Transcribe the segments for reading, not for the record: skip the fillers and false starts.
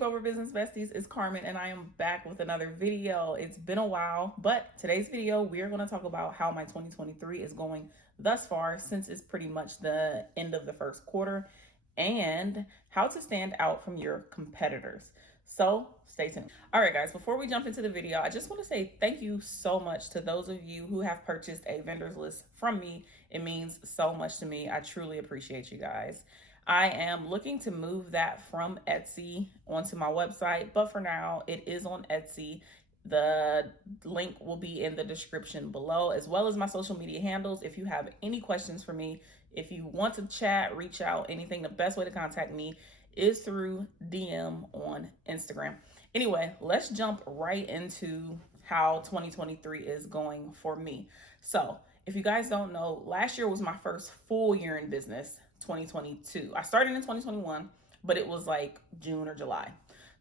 Sleepover Business Besties, it's Carmen and I am back with another video. It's been a while, but today's video we are going to talk about how my 2023 is going thus far, since it's pretty much the end of the first quarter, and how to stand out from your competitors. So stay tuned. All right, guys, before we jump into the video, I just want to say thank you so much to those of you who have purchased a vendors list from me. It means so much to me. I truly appreciate you guys. I am looking to move that from Etsy onto my website, but for now it is on Etsy. The link will be in the description below, as well as my social media handles. If you have any questions for me, if you want to chat, reach out, anything, the best way to contact me is through DM on Instagram. Anyway, let's jump right into how 2023 is going for me. So if you guys don't know, last year was my first full year in business, 2022. I started in 2021, but it was like June or July.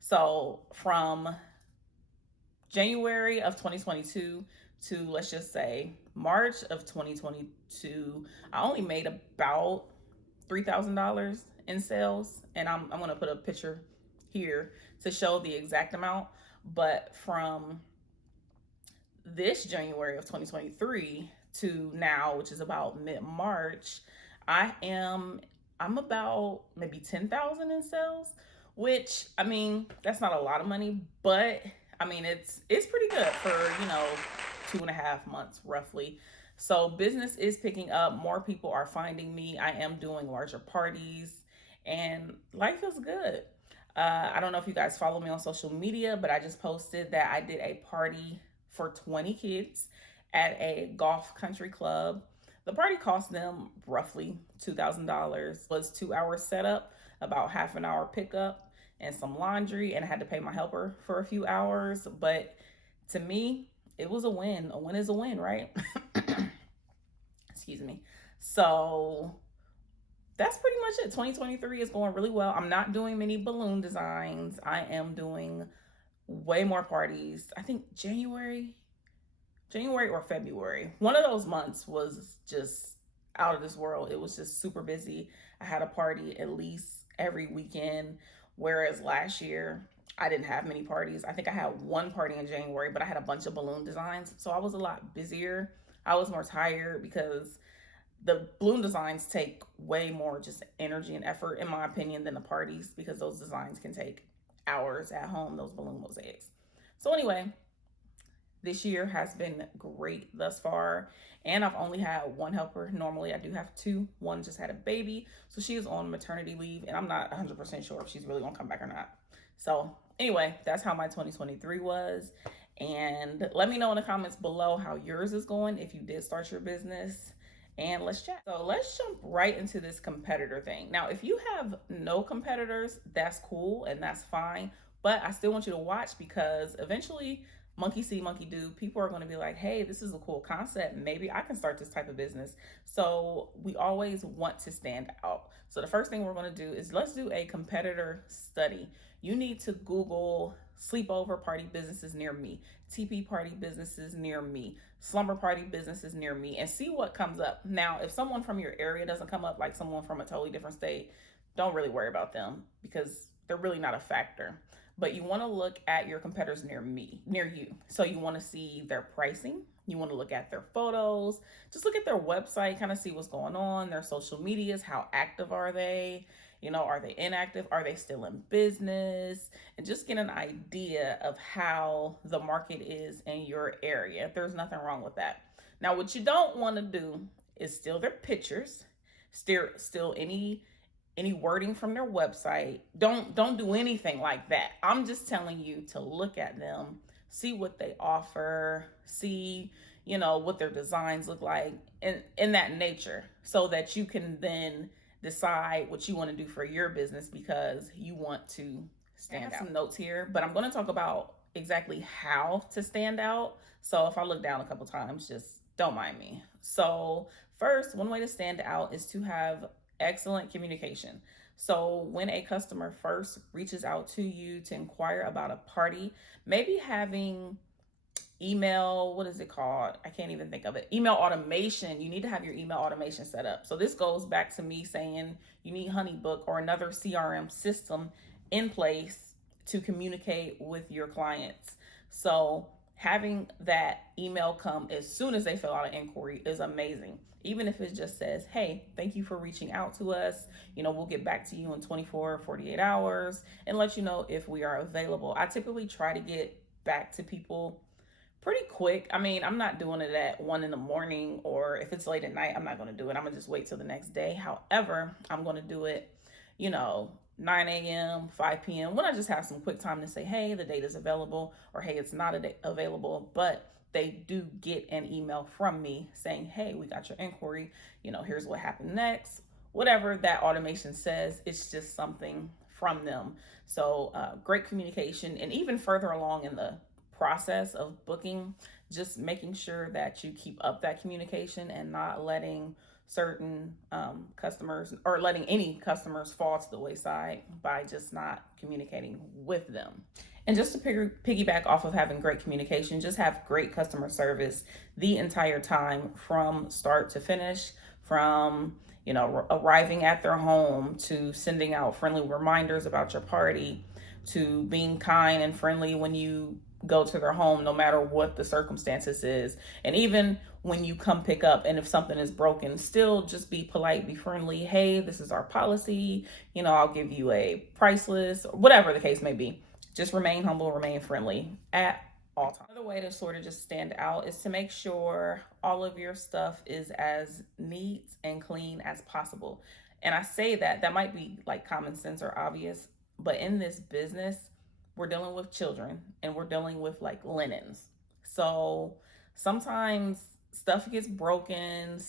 So from January of 2022 to, let's just say, March of 2022, I only made about $3,000 in sales. And I'm going to put a picture here to show the exact amount. But from this January of 2023 to now, which is about mid-March, I'm about maybe 10,000 in sales, which, I mean, that's not a lot of money, but I mean, it's pretty good for, 2.5 months roughly. So business is picking up. More people are finding me. I am doing larger parties and life is good. I don't know if you guys follow me on social media, but I just posted that I did a party for 20 kids at a golf country club. The party cost them roughly $2,000. It was 2 hours setup, about half an hour pickup, and some laundry, and I had to pay my helper for a few hours. But to me, it was a win. A win is a win, right? Excuse me. So that's pretty much it. 2023 is going really well. I'm not doing many balloon designs. I am doing way more parties. I think January or February. One of those months was just out of this world. It was just super busy. I had a party at least every weekend, whereas last year I didn't have many parties. I think I had one party in January, but I had a bunch of balloon designs. So I was a lot busier. I was more tired because the balloon designs take way more just energy and effort, in my opinion, than the parties, because those designs can take hours at home, those balloon mosaics. So anyway, this year has been great thus far, and I've only had one helper. Normally I do have two. One just had a baby, so she is on maternity leave, and I'm not 100% sure if she's really gonna come back or not. So anyway, that's how my 2023 was. And let me know in the comments below how yours is going if you did start your business, and let's chat. So let's jump right into this competitor thing. Now, if you have no competitors, that's cool and that's fine, but I still want you to watch, because eventually, monkey see, monkey do, people are going to be like, hey, this is a cool concept. Maybe I can start this type of business. So we always want to stand out. So the first thing we're going to do is let's do a competitor study. You need to Google sleepover party businesses near me, TP party businesses near me, slumber party businesses near me, and see what comes up. Now, if someone from your area doesn't come up, like someone from a totally different state, don't really worry about them, because they're really not a factor. But you want to look at your competitors near you. So you want to see their pricing. You want to look at their photos. Just look at their website, kind of see what's going on, their social medias, how active are they? Are they inactive? Are they still in business? And just get an idea of how the market is in your area. There's nothing wrong with that. Now, what you don't want to do is steal their pictures, steal any wording from their website. Don't do anything like that. I'm just telling you to look at them, see what they offer, see, what their designs look like, and in that nature, so that you can then decide what you want to do for your business, because you want to stand out. Some notes here, but I'm going to talk about exactly how to stand out. So if I look down a couple times, just don't mind me. So first, one way to stand out is to have excellent communication. So when a customer first reaches out to you to inquire about a party, maybe having email, what is it called? I can't even think of it. Email automation. You need to have your email automation set up. So this goes back to me saying you need Honeybook or another CRM system in place to communicate with your clients. So having that email come as soon as they fill out an inquiry is amazing. Even if it just says, hey, thank you for reaching out to us. We'll get back to you in 24 or 48 hours and let you know if we are available. I typically try to get back to people pretty quick. I mean, I'm not doing it at 1 in the morning, or if it's late at night, I'm not going to do it. I'm going to just wait till the next day. However, I'm going to do it, you know, 9 a.m., 5 p.m. when I just have some quick time to say, hey, the date is available, or hey, it's not available, but they do get an email from me saying, hey, we got your inquiry. Here's what happened next. Whatever that automation says, it's just something from them. So great communication. And even further along in the process of booking, just making sure that you keep up that communication and not letting certain customers, or letting any customers, fall to the wayside by just not communicating with them. And just to piggyback off of having great communication, just have great customer service the entire time from start to finish, from arriving at their home, to sending out friendly reminders about your party, to being kind and friendly when you go to their home, no matter what the circumstances is. And even when you come pick up, and if something is broken, still just be polite, be friendly. Hey, this is our policy. I'll give you a price list, or whatever the case may be. Just remain humble, remain friendly at all times. Another way to sort of just stand out is to make sure all of your stuff is as neat and clean as possible. And I say that might be like common sense or obvious, but in this business, we're dealing with children and we're dealing with like linens. So sometimes stuff gets broken,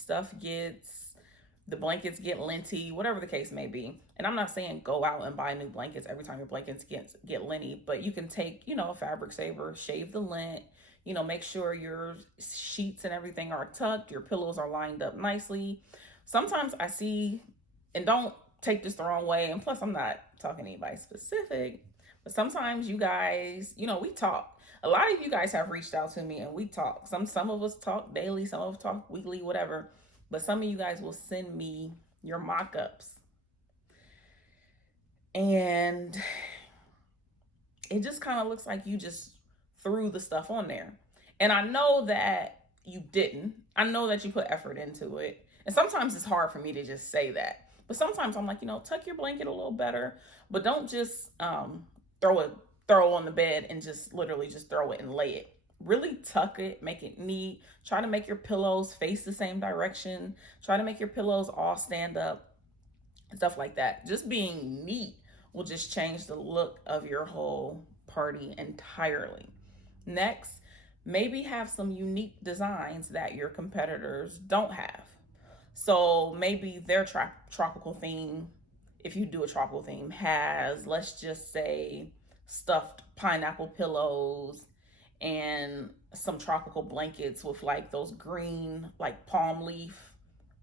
the blankets get linty, whatever the case may be. And I'm not saying go out and buy new blankets every time your blankets get linty, but you can take, a fabric saver, shave the lint, make sure your sheets and everything are tucked, your pillows are lined up nicely. Sometimes I see, and don't take this the wrong way, and plus I'm not talking to anybody specific, but sometimes you guys, we talk. A lot of you guys have reached out to me and we talk. Some of us talk daily, some of us talk weekly, whatever. But some of you guys will send me your mock-ups. And it just kind of looks like you just threw the stuff on there. And I know that you didn't. I know that you put effort into it. And sometimes it's hard for me to just say that. But sometimes I'm like, tuck your blanket a little better. But don't just throw on the bed and just literally just throw it and lay it. Really tuck it, make it neat. Try to make your pillows face the same direction. Try to make your pillows all stand up, stuff like that. Just being neat will just change the look of your whole party entirely. Next, maybe have some unique designs that your competitors don't have. So maybe their tropical theme, if you do a tropical theme, has, let's just say, stuffed pineapple pillows and some tropical blankets with like those green, like palm leaf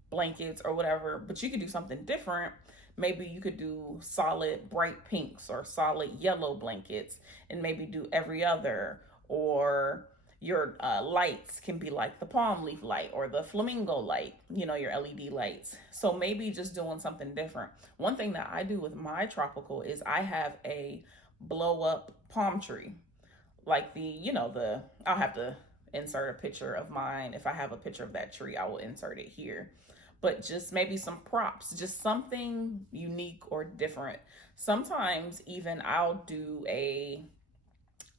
blankets or whatever. But you could do something different. Maybe you could do solid bright pinks or solid yellow blankets, and maybe do every other. Or your lights can be like the palm leaf light or the flamingo light, your LED lights. So maybe just doing something different. One thing that I do with my tropical is I have a blow up palm tree. Like I'll have to insert a picture of mine. If I have a picture of that tree, I will insert it here. But just maybe some props, just something unique or different. Sometimes even I'll do a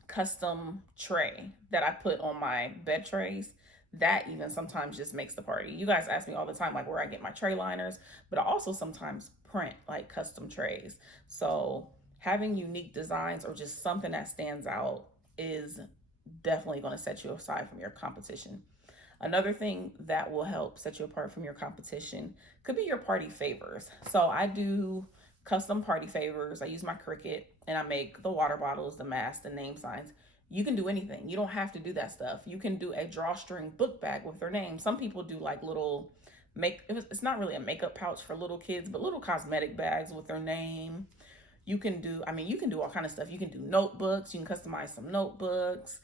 custom tray that I put on my bed trays. That even sometimes just makes the party. You guys ask me all the time, like, where I get my tray liners, but I also sometimes print like custom trays. So having unique designs or just something that stands out is definitely going to set you aside from your competition. Another thing that will help set you apart from your competition could be your party favors. So I do custom party favors. I use my Cricut and I make the water bottles, the masks, the name signs. You can do anything. You don't have to do that stuff. You can do a drawstring book bag with their name. Some people do like little it's not really a makeup pouch for little kids, but little cosmetic bags with their name. You can do all kind of stuff. You can do notebooks. You can customize some notebooks,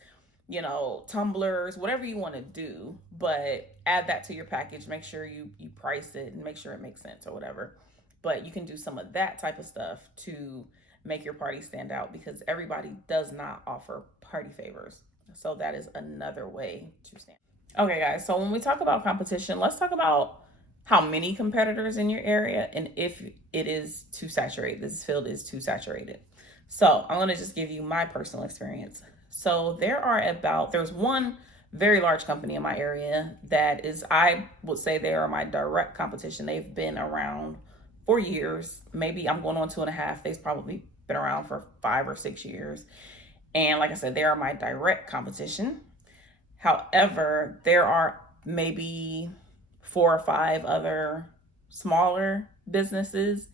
tumblers, whatever you want to do, but add that to your package. Make sure you price it and make sure it makes sense or whatever. But you can do some of that type of stuff to make your party stand out, because everybody does not offer party favors. So that is another way to stand. Okay, guys. So when we talk about competition, let's talk about how many competitors in your area and if it is too saturated. This field is too saturated. So I'm going to just give you my personal experience. So there's one very large company in my area that is, I would say they are my direct competition. They've been around for years. Maybe I'm going on 2.5. They've probably been around for 5 or 6 years. And like I said, they are my direct competition. However, there are maybe 4 or 5 other smaller businesses,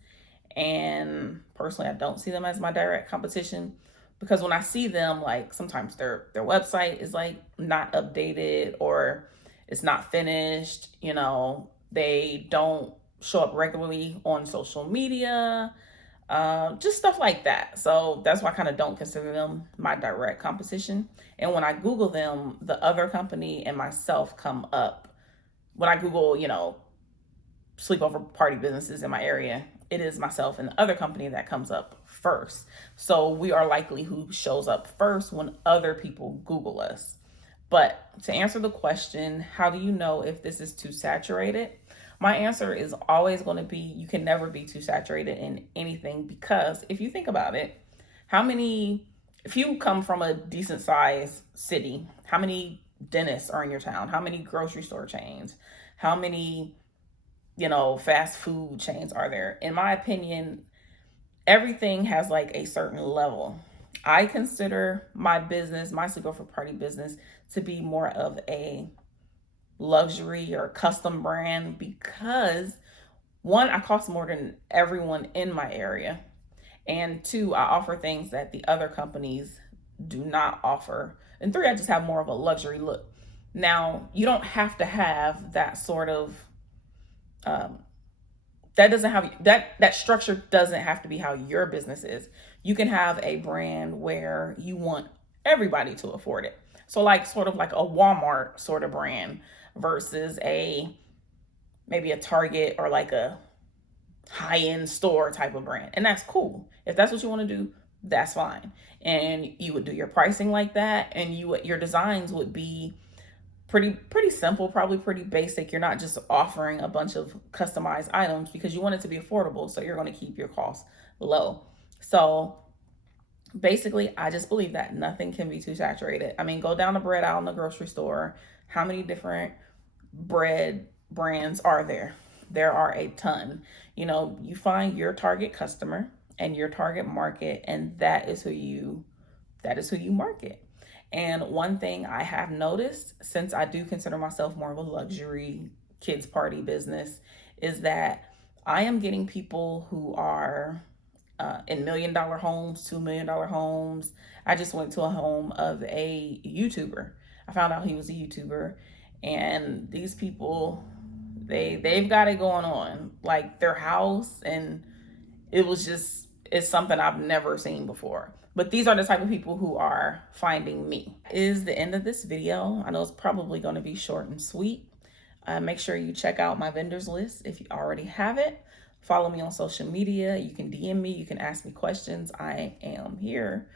and personally, I don't see them as my direct competition, because when I see them, like sometimes their website is like not updated or it's not finished. They don't show up regularly on social media, just stuff like that. So that's why I kind of don't consider them my direct competition. And when I Google them, the other company and myself come up. When I Google, sleepover party businesses in my area, it is myself and the other company that comes up first. So we are likely who shows up first when other people Google us. But to answer the question, how do you know if this is too saturated? My answer is always going to be, you can never be too saturated in anything, because if you think about it, if you come from a decent sized city, how many dentists are in your town? How many grocery store chains? How many, fast food chains are there? In my opinion, everything has like a certain level. I consider my business, my sleepover party business, to be more of a luxury or custom brand, because one, I cost more than everyone in my area, and two, I offer things that the other companies do not offer, and three, I just have more of a luxury look. Now, you don't have to have that sort of that doesn't have that structure doesn't have to be how your business is. You can have a brand where you want everybody to afford it. So like sort of like a Walmart sort of brand versus maybe a Target or like a high-end store type of brand. And that's cool. If that's what you want to do, that's fine. And you would do your pricing like that, and your designs would be pretty simple, probably pretty basic. You're not just offering a bunch of customized items, because you want it to be affordable, so you're going to keep your costs low. So basically, I just believe that nothing can be too saturated. I mean, go down the bread aisle in the grocery store. How many different bread brands are there? There are a ton. You find your target customer and your target market, and that is who you market. And one thing I have noticed, since I do consider myself more of a luxury kids party business, is that I am getting people who are in $1 million homes, $2 million homes. I just went to a home of a YouTuber. I found out he was a YouTuber, and these people, they've got it going on, like their house, and it's something I've never seen before. But these are the type of people who are finding me. Is the end of this video. I know it's probably going to be short and sweet. Make sure you check out my vendors list if you already have it. Follow me on social media. You can DM me. You can ask me questions. I am here